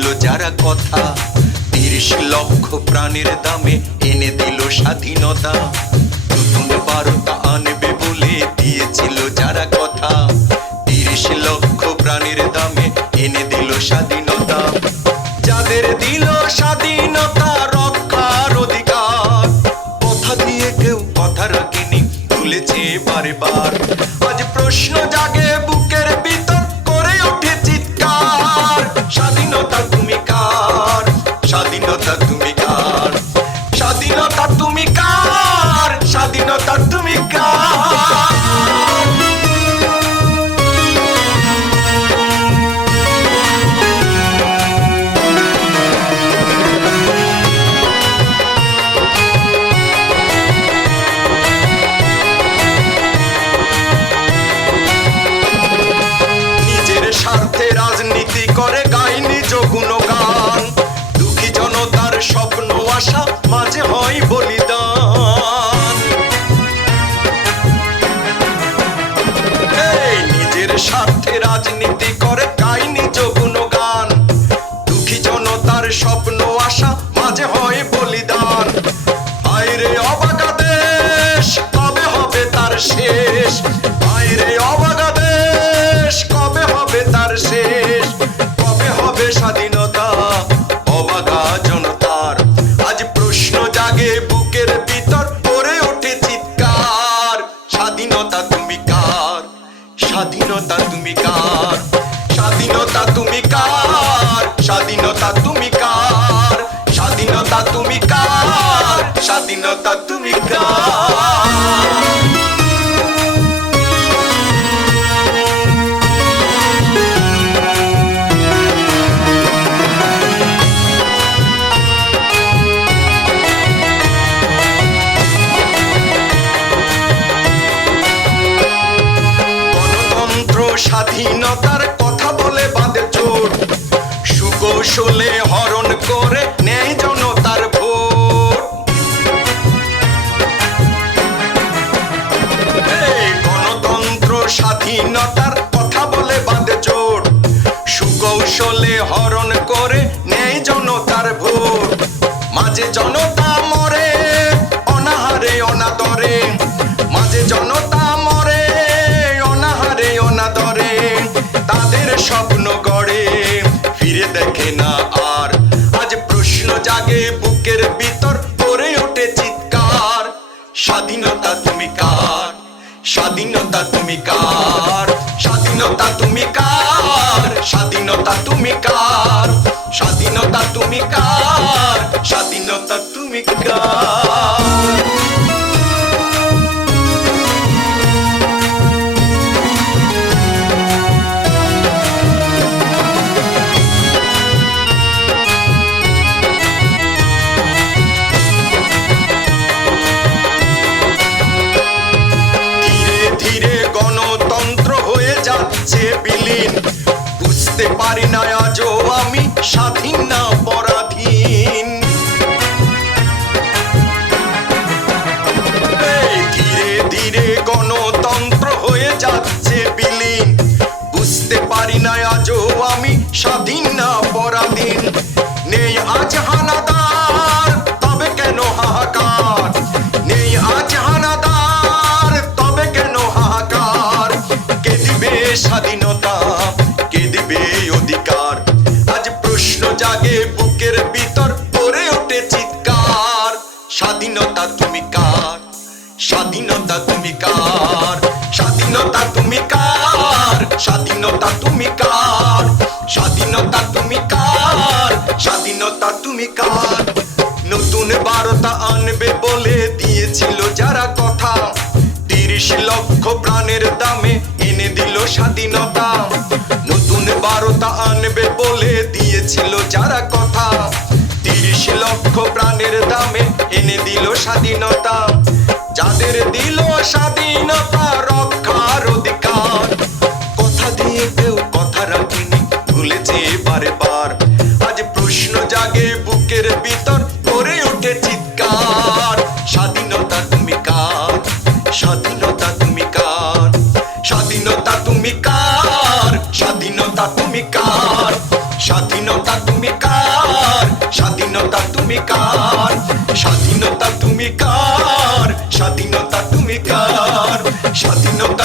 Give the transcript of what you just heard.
যারা কথা, তিরিশ লক্ষ প্রাণের দামে এনে দিল স্বাধীনতা। নতুন বারোটা আনবে বলে দিয়েছিল যারা কথা, তিরিশ লক্ষ প্রাণের দামে এনে দিল স্বাধীনতা। যাদের দিল স্বাধীনতা রক্ষার অধিকার, কথা দিয়ে কেউ কথা রাখেনি, তুলেছে বারে বার। আজ প্রশ্ন জাগে স্বাধীনতা তুমি তুমি কার? স্বাধীনতা তুমি কার? স্বাধীনতা তুমি কার? স্বাধীনতার কথা বলে বাঁধে চোর। সুকৌশলে সুকৌশলে হরণ করে নেয় জনতার ভোট। মাঝে জনতা মরে, অনাহারে অনাদরে। মাঝে জনতা মরে, অনাহারে অনাদরে। তাদের স্বপ্ন গড়ে, ফিরে দেখে না আর। আজ প্রশ্ন জাগে বুকের ভিতর করে ওঠে চিৎকার। স্বাধীনতা তুমি কার? স্বাধীনতা তুমি কার? স্বাধীনতা তুমি কার? স্বাধীনতা তুমি কার? স্বাধীনতা তুমি কার? স্বাধীনতা তুমি কার? ধীরে ধীরে গণতন্ত্র হয়ে যাচ্ছে বিলীন। পারি না আজও আমি স্বাধীন না স্বাধীনতা তুমি কার? স্বাধীনতা তুমি কার? স্বাধীনতা তুমি কার? স্বাধীনতা তুমি কার? স্বাধীনতা তুমি কার? স্বাধীনতা তুমি কার? নতুন বারতা আনবে বলে দিয়েছিল যারা কথা। তিরিশ লক্ষ প্রাণের দামে এনে দিল স্বাধীনতা। নতুন বারতা আনবে বলে দিয়েছিল যারা কথা। প্রাণের দামে এনে দিল স্বাধীনতা যাদের দিল স্বাধীনতা রক্ষার তুমি কার? স্বাধীনতা তুমি কার? স্বাধীনতা তুমি কার? স্বাধীনতা